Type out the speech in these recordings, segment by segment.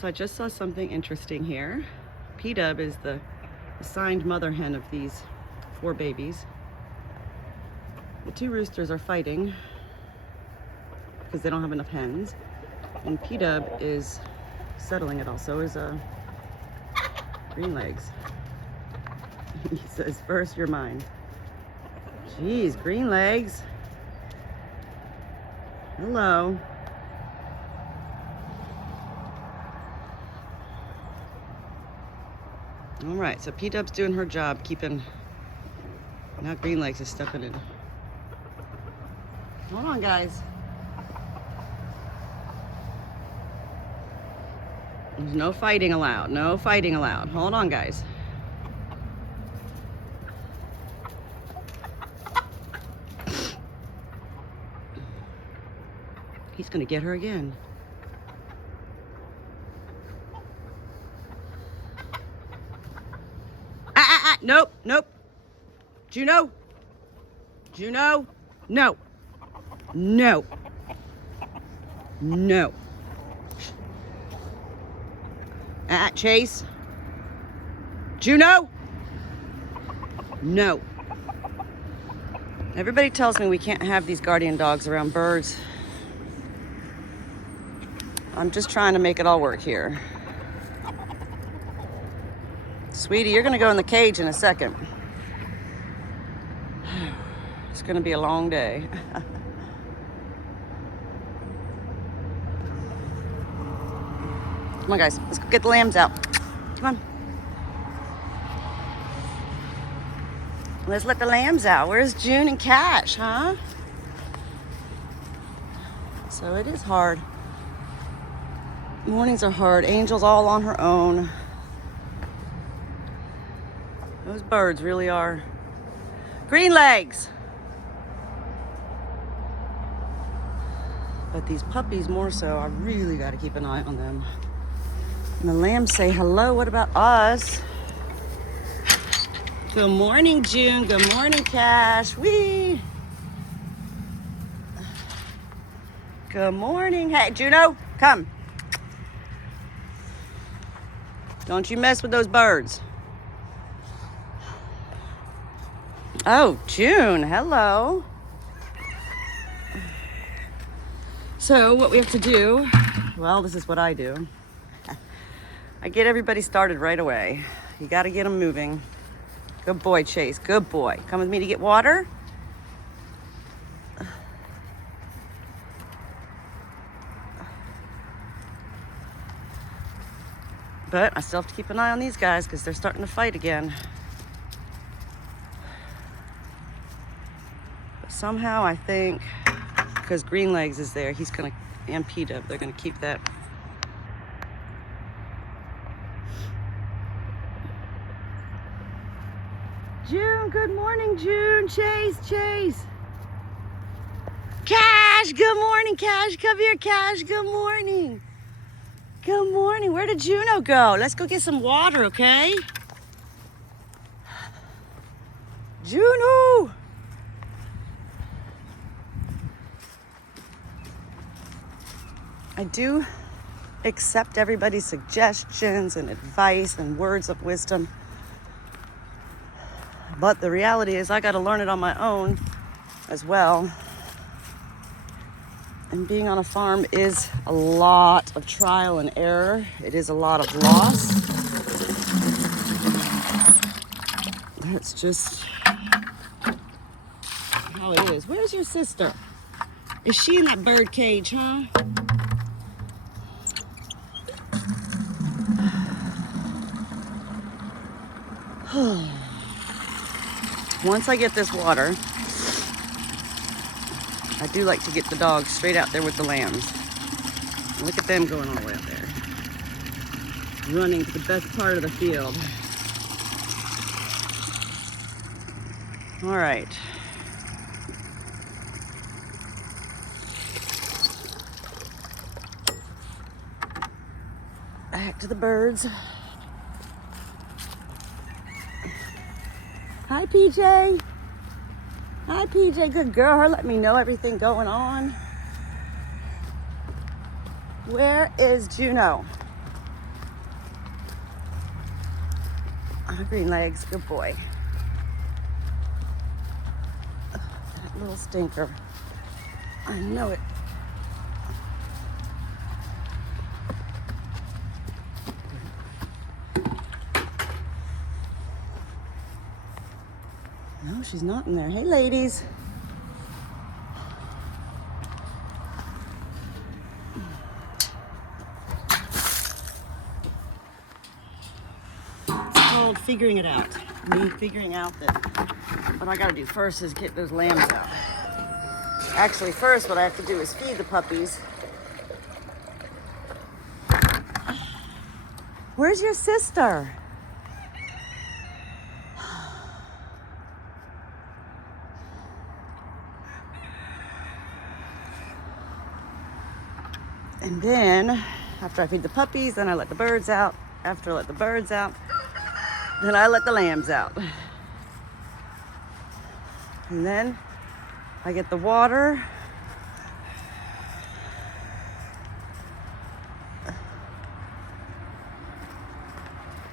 So I just saw something interesting here. P-Dub is the assigned mother hen of these 4 babies. The 2 roosters are fighting because they don't have enough hens. And P-Dub is settling it all. So is Green Legs. He says, first you're mine. Jeez, Green Legs. Hello. All right, so P-Dub's doing her job, keeping, now Green Legs is stepping in. Hold on, guys. There's no fighting allowed, no fighting allowed. Hold on, guys. He's gonna get her again. Nope, nope. Juno? Juno? No. No. No. Chase? Juno? No. Everybody tells me we can't have these guardian dogs around birds. I'm just trying to make it all work here. Sweetie, you're gonna go in the cage in a second. It's gonna be a long day. Come on, guys, let's go get the lambs out. Come on. Let's let the lambs out. Where's June and Cash, huh? So it is hard. Mornings are hard. Angel's all on her own. Those birds really are. Green Legs. But these puppies more so, I really got to keep an eye on them. And the lambs say hello. What about us? Good morning, June. Good morning, Cash. Wee. Good morning. Hey, Juno, come. Don't you mess with those birds. Oh, June, hello. So what we have to do, well, this is what I do. I get everybody started right away. You got to get them moving. Good boy, Chase, good boy. Come with me to get water. But I still have to keep an eye on these guys because they're starting to fight again. Somehow I think, because Green Legs is there, he's gonna, and P-Dub, they're gonna keep that. June, good morning, June. Chase, Chase. Cash, good morning, Cash. Come here, Cash, good morning. Good morning. Where did Juno go? Let's go get some water, okay? Juno! I do accept everybody's suggestions and advice and words of wisdom. But the reality is I got to learn it on my own as well. And being on a farm is a lot of trial and error. It is a lot of loss. That's just how it is. Where's your sister? Is she in that bird cage, huh? Once I get this water, I do like to get the dogs straight out there with the lambs. Look at them going all the way up there. Running to the best part of the field. All right. Back to the birds. Hi, PJ. Hi, PJ. Good girl. Her let me know everything going on. Where is Juno? Green legs, good boy. That little stinker. I know it. No, she's not in there. Hey, ladies. It's called figuring it out. Me figuring out that what I gotta do first is get those lambs out. Actually, first what I have to do is feed the puppies. Where's your sister? And then, after I feed the puppies, then I let the birds out. After I let the birds out, then I let the lambs out. And then I get the water.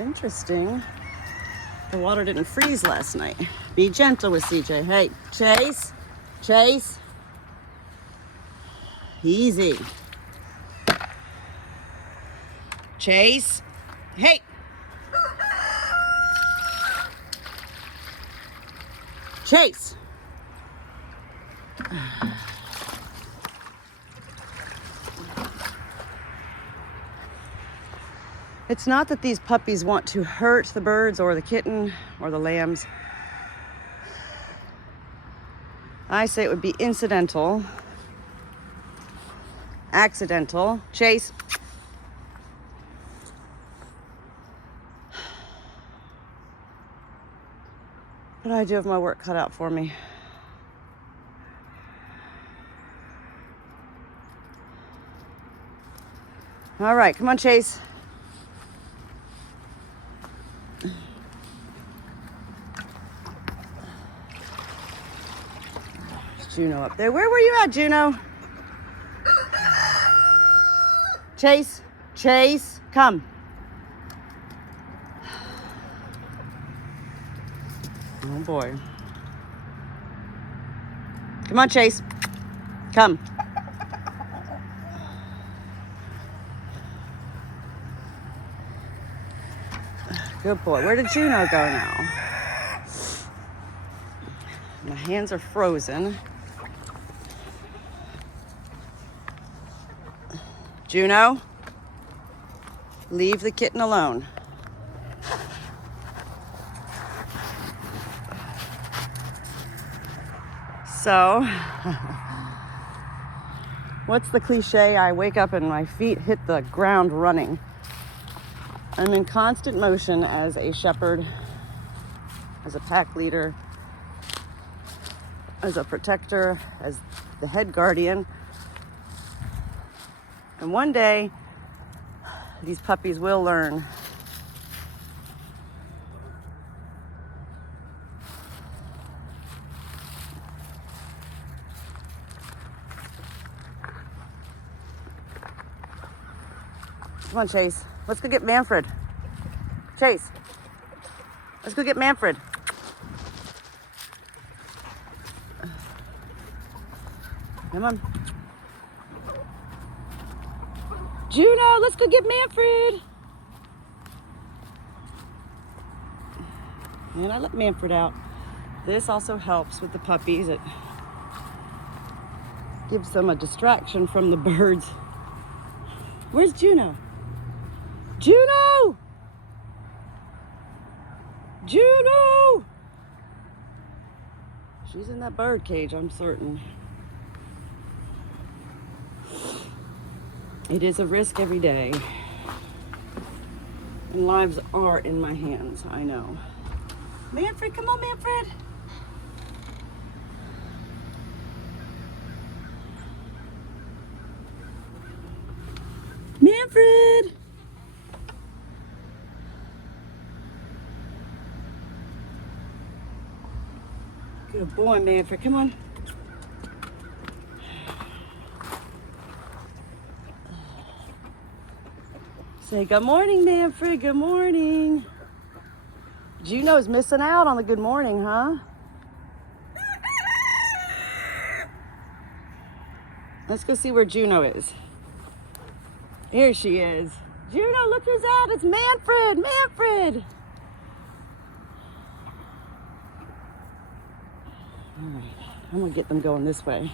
Interesting. The water didn't freeze last night. Be gentle with CJ. Hey, Chase, Chase. Easy. Chase. Hey. Chase. It's not that these puppies want to hurt the birds or the kitten or the lambs. I say it would be incidental, accidental. Chase. But I do have my work cut out for me. All right, come on, Chase. Juno up there. Where were you at, Juno? Chase, Chase, come. Oh boy. Come on, Chase. Come. Good boy. Where did Juno go now? My hands are frozen. Juno, leave the kitten alone. So, what's the cliche? I wake up and my feet hit the ground running. I'm in constant motion as a shepherd, as a pack leader, as a protector, as the head guardian. And one day, these puppies will learn. Come on, Chase. Let's go get Manfred. Chase, let's go get Manfred. Come on. Juno, let's go get Manfred. And I let Manfred out. This also helps with the puppies. It gives them a distraction from the birds. Where's Juno? Juno! Juno! She's in that bird cage, I'm certain. It is a risk every day. And lives are in my hands, I know. Manfred, come on, Manfred. Manfred! Good boy, Manfred, come on. Say good morning, Manfred, good morning. Juno's missing out on the good morning, huh? Let's go see where Juno is. Here she is. Juno, look who's out. It's Manfred. Manfred. All right, I'm gonna get them going this way.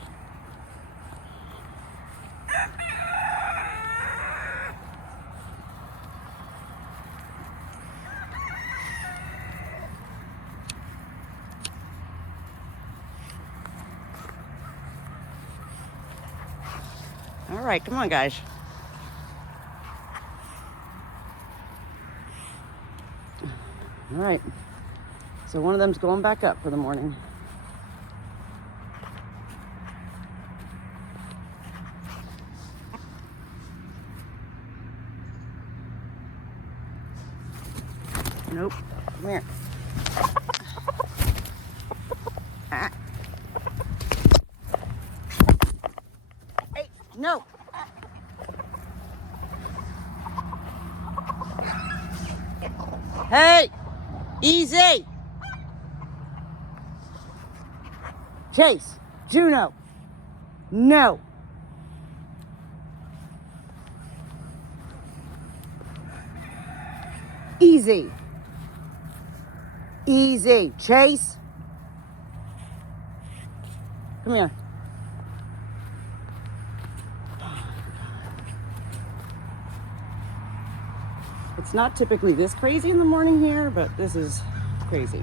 All right, come on, guys. All right, so one of them's going back up for the morning. Nope, come here. Ah. Hey, no. Hey, easy. Chase, Juno, no. Easy. Easy. Chase. Come here. It's not typically this crazy in the morning here, but this is crazy.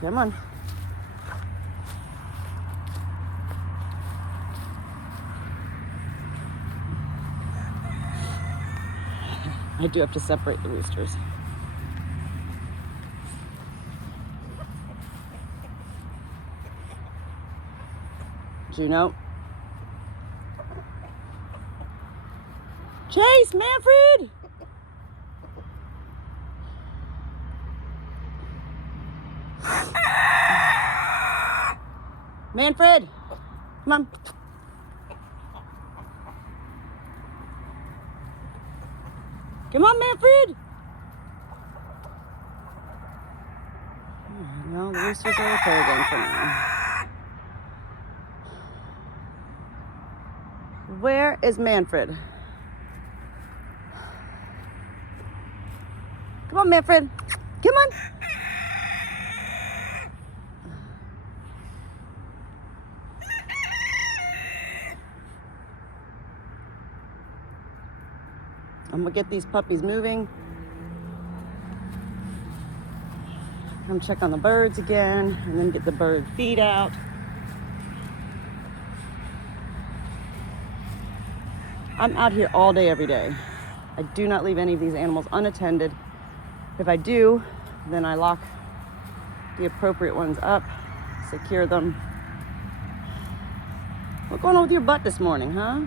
Come on. I do have to separate the roosters. Juno. Chase, Manfred! Manfred, come on. Come on, Manfred. Well, the roosters are okay again for now. Where is Manfred? Come on, Manfred. Come on. I'm gonna get these puppies moving. Come check on the birds again, and then get the bird feed out. I'm out here all day, every day. I do not leave any of these animals unattended. If I do, then I lock the appropriate ones up, secure them. What's going on with your butt this morning, huh?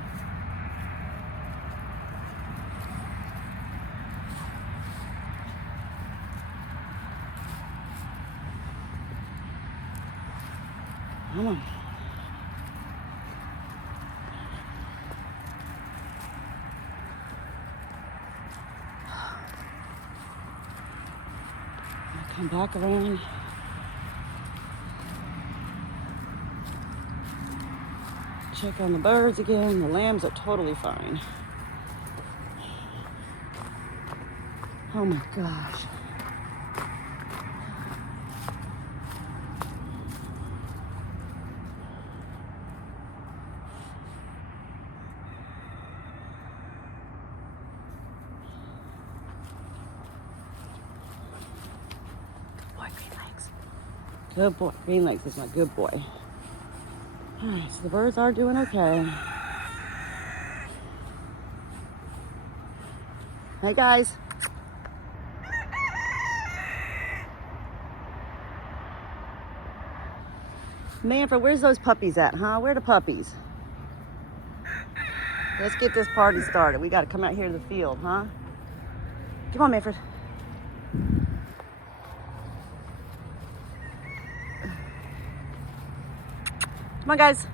Come on. Come back around. Check on the birds again. The lambs are totally fine. Oh my gosh. Good boy. Green Legs is my good boy. All right, so the birds are doing okay. Hey, guys. Manfred, where's those puppies at, huh? Where are the puppies? Let's get this party started. We got to come out here to the field, huh? Come on, Manfred. Come on, guys.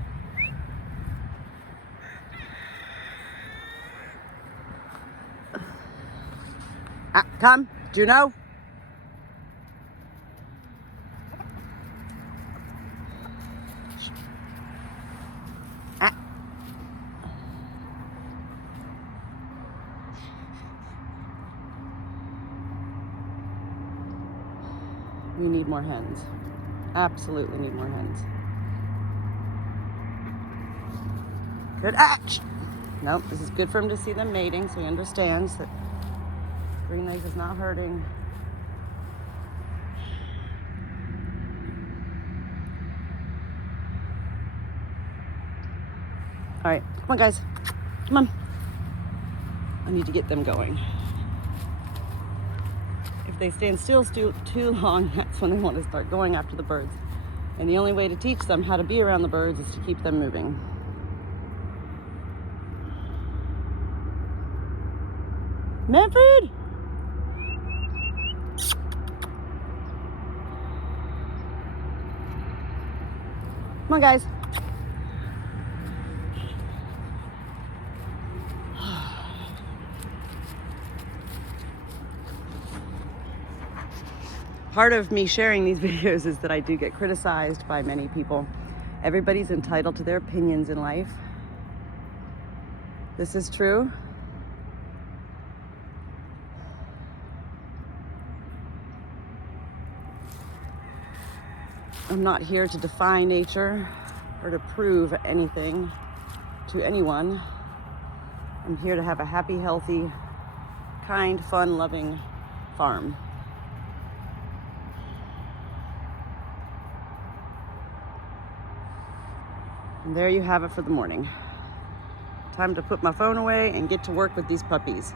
Come, Juno. Ah. We need more hens. Absolutely need more hens. Good. Action. Nope, this is good for him to see them mating, so he understands that green legs is not hurting. All right, come on, guys. Come on. I need to get them going. If they stand still too long, that's when they want to start going after the birds. And the only way to teach them how to be around the birds is to keep them moving. Manfred! Come on, guys. Part of me sharing these videos is that I do get criticized by many people. Everybody's entitled to their opinions in life. This is true. I'm not here to defy nature or to prove anything to anyone. I'm here to have a happy, healthy, kind, fun, loving farm. And there you have it for the morning. Time to put my phone away and get to work with these puppies.